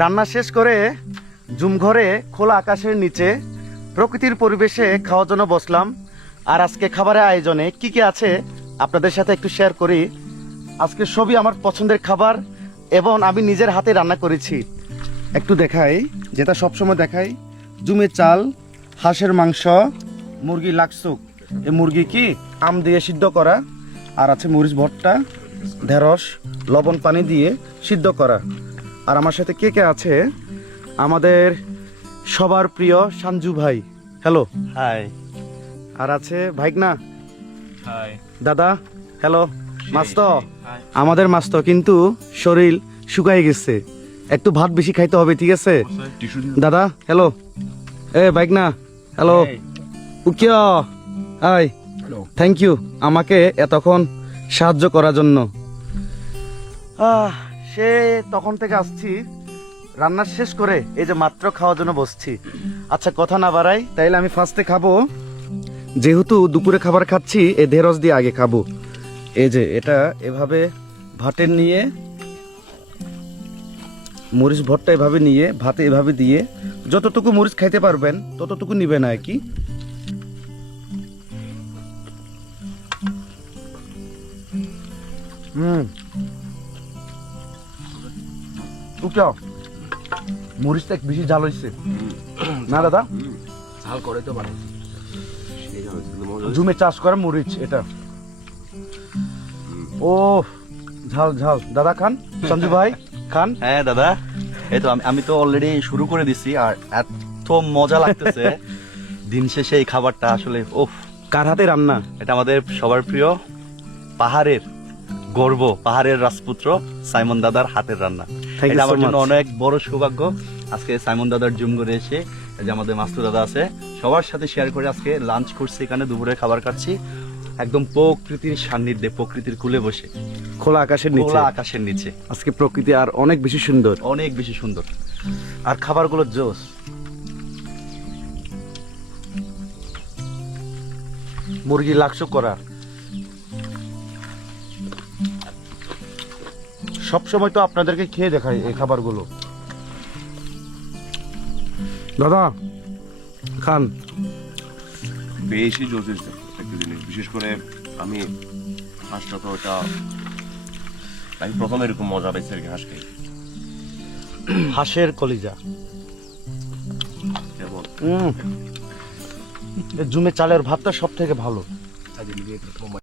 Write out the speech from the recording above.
রান্না শেষ করে জুম ঘরে খোলা আকাশের নিচে প্রকৃতির পরিবেশে খাওয়ার জন্য বসলাম। আর আজকে খাবারের আয়োজনে কি কি আছে আপনাদের সাথে একটু শেয়ার করি। আজকে সবই আমার পছন্দের খাবার এবং আমি নিজের হাতে রান্না করেছি। একটু দেখাই, যেটা সবসময় দেখাই, জুমের চাল, হাঁসের মাংস, মুরগি লাকসুক। এই মুরগি কি আম দিয়ে সিদ্ধ করা, আর আছে মরিচ ভর্তা, ঢেঁড়স লবণ পানি দিয়ে সিদ্ধ করা। আর আমার সাথে কে কে আছে, আমাদের সবার প্রিয় সঞ্জু ভাই, হ্যালো। হাই। আর আছে ভাইগনা, হাই। দাদা, হ্যালো। মাস্ত, আমাদের মাস্ত কিন্তু শরীর শুকাই গেছে, একটু ভাত বেশি খাইতে হবে, ঠিক আছে দাদা? হ্যালো। এ ভাইগনা, hello. Ukhiya, hi, thank you আমাকে এতক্ষণ সাহায্য করার জন্য। সে তখন থেকে আসছি, রান্না শেষ করে এই যে মাত্র খাওয়ার জন্য বসছি। আচ্ছা কথা না বাড়াই, তাইলে আমি ফার্স্টে খাবো, যেহেতু দুপুরে খাবার খাচ্ছি এই ঢেঁড়স দিয়ে আগে খাবো। এই যে এটা এভাবে ভাতের নিয়ে, মরিচ ভর্তা এভাবে নিয়ে ভাতে এভাবে দিয়ে যতটুকু মরিচ খাইতে পারবেন ততটুকু নিবেন আর কি। মরিচটা বেশি ঝাল হয়েছে না দাদা? ঝাল করে তো পারে, জুমে চাষ করা মরিচ এটা। ও ঝাল ঝাল। দাদা খান, সঞ্জু ভাই খান। হ্যাঁ দাদা, এই তো আমি তো অলরেডি শুরু করে দিছি, আর এত মজা লাগতেছে। দিন শেষে এই খাবারটা আসলে ওফ। কার হাতে রান্না? এটা আমাদের সবার প্রিয় পাহাড়ের গর্ব, পাহাড়ের রাজপুত্র সাইমন দাদার হাতের রান্না। Thank you এটা so আমার জন্য much. অনেক বড় সৌভাগ্য। আজকে সাইমন দাদার জুম করে এসে এই যে আমাদের মাস্তু দাদা আছে, সবার সাথে শেয়ার করে আজকে লাঞ্চ করছি, এখানে দুপুরে খাবার খাচ্ছি একদম প্রকৃতির সান্নিধ্যে, প্রকৃতির কুলে বসে, খোলা আকাশের নিচে। খোলা আকাশের নিচে। আজকে প্রকৃতি আর অনেক বেশি সুন্দর, অনেক বেশি সুন্দর। আর খাবারগুলো জোস। মুরগি লাকসো করা, সব সময় তো আপনাদেরকে খেয়ে দেখাই এই খাবারগুলো। দাদা খান। বেশি জোসেস একটা জিনিস, বিশেষ করে আমি হাঁসটা তো ওটা আমি প্রথমে এরকম মজা পাইছি আর কি হাঁস খাই। হাঁসের কলিজা, যেমন জুমে চালের ভাতটা সব থেকে ভালো।